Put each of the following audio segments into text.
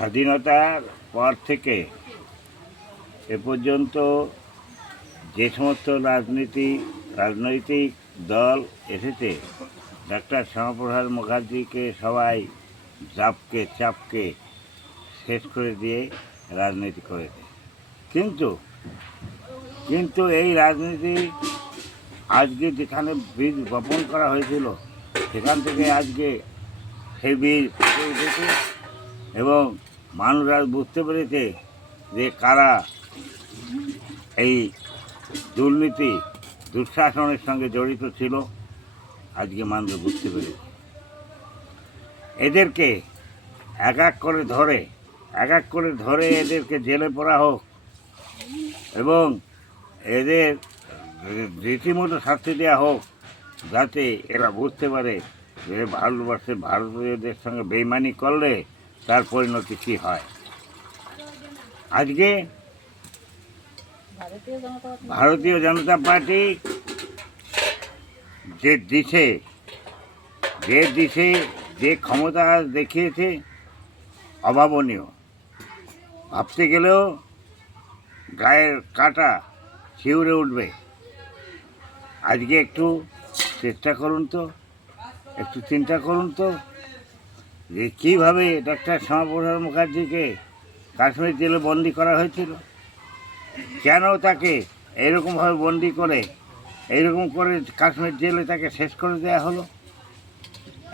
স্বাধীনতার পর থেকে এ পর্যন্ত যে সমস্ত রাজনৈতিক দল এসেছে, ডাক্তার শ্যামাপ্রসাদ মুখার্জিকে সবাই চাপকে শেষ করে দিয়ে রাজনীতি করেছে। কিন্তু এই রাজনীতি আজকে যেখানে বীজ বপন করা হয়েছিল, সেখান থেকে আজকে সেই বীজ ফুটে উঠেছে এবং মানুষরা বুঝতে পেরেছে যে কারা এই দুর্নীতি দুঃশাসনের সঙ্গে জড়িত ছিল। আজকে মানুষ বুঝতে পেরেছে। এদেরকে এক এক করে ধরে এদেরকে জেলে পড়া হোক এবং এদের রীতিমতো শাস্তি দেওয়া হোক, যাতে এরা বুঝতে পারে যে ভারতীয়দের সঙ্গে বেইমানি করলে তার পরিণতি কী হয়। আজকে ভারতীয় জনতা পার্টি যে ক্ষমতা দেখিয়েছে অভাবনীয়, ভাবতে গেলেও গায়ের কাঁটা শিউরে উঠবে। আজকে একটু চেষ্টা করুন তো, একটু চিন্তা করুন তো যে কীভাবে ডাক্তার শ্যামাপ্রসাদ মুখার্জিকে কাশ্মীর জেলে বন্দি করা হয়েছিল, কেন তাকে এইরকমভাবে বন্দি করে কাশ্মীর জেলে তাকে শেষ করে দেওয়া হলো।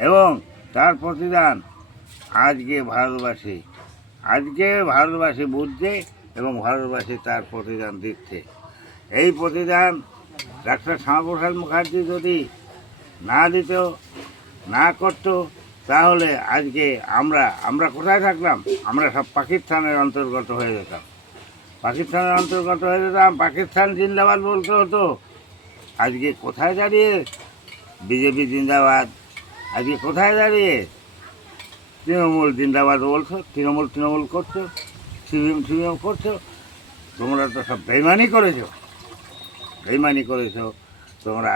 এবং তার প্রতিদান আজকে ভারতবাসী বুঝছে এবং ভারতবাসী তার প্রতিদান দিচ্ছে। এই প্রতিদান ডাক্তার শ্যামাপ্রসাদ মুখার্জি যদি না করতো, তাহলে আজকে আমরা কোথায় থাকলাম? আমরা সব পাকিস্তানের অন্তর্গত হয়ে যেতাম। পাকিস্তান জিন্দাবাদ বলতে হতো। আজকে কোথায় দাঁড়িয়ে বিজেপি জিন্দাবাদ? আজকে কোথায় দাঁড়িয়ে তৃণমূল জিন্দাবাদ বলছো? তৃণমূল করছো, সিপিএম করছো। তোমরা তো সব বেইমানি করেছো। তোমরা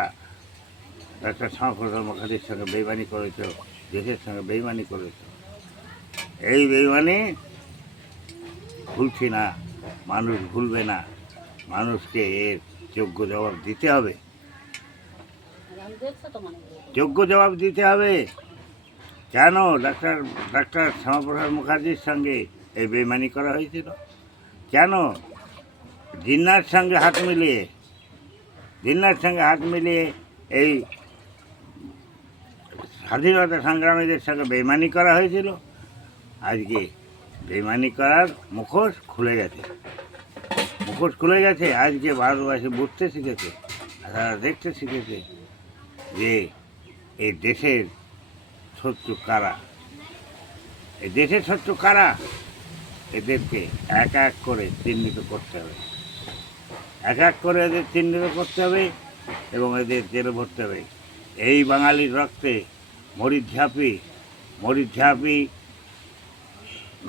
ডাক্তার শ্যামাপ্রসাদ মুখার্জির সঙ্গে বেইমানি করেছো, দেশের সঙ্গে বেইমানি করেছো। এই বেইমানি ভুলছি না, মানুষ ভুলবে না। মানুষকে এর যোগ্য জবাব দিতে হবে। কেন ডাক্তার শ্যামাপ্রসাদ মুখার্জির সঙ্গে এই বেইমানি করা হয়েছিল? কেন জিন্নার সঙ্গে হাত মিলিয়ে এই স্বাধীনতা সংগ্রামীদের সঙ্গে বেইমানি করা হয়েছিল? আজকে বেইমানি করার মুখোশ খুলে গেছে। আজকে ভারতবাসী বুঝতে শিখেছে, তারা দেখতে শিখেছে যে এই দেশের শত্রু কারা। এদেরকে এক এক করে চিহ্নিত করতে হবে এবং এদের জেলে ভরতে হবে। এই বাঙালির রক্তে মরিচঝাঁপি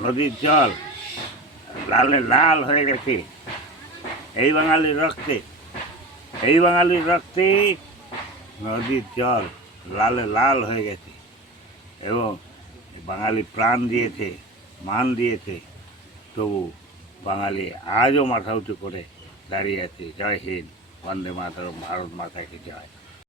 নদীর জল লাল হয়ে গেছে। এই বাঙালির রক্তে নদীর জল লাল হয়ে গেছে এবং বাঙালি প্রাণ দিয়েছে, মান দিয়েছে। তবু বাঙালি আজও মাথা উঁচু করে দাঁড়িয়ে আছে। জয় হিন্দ, বন্দে মাতরম, ভারত মাতা কি জয়।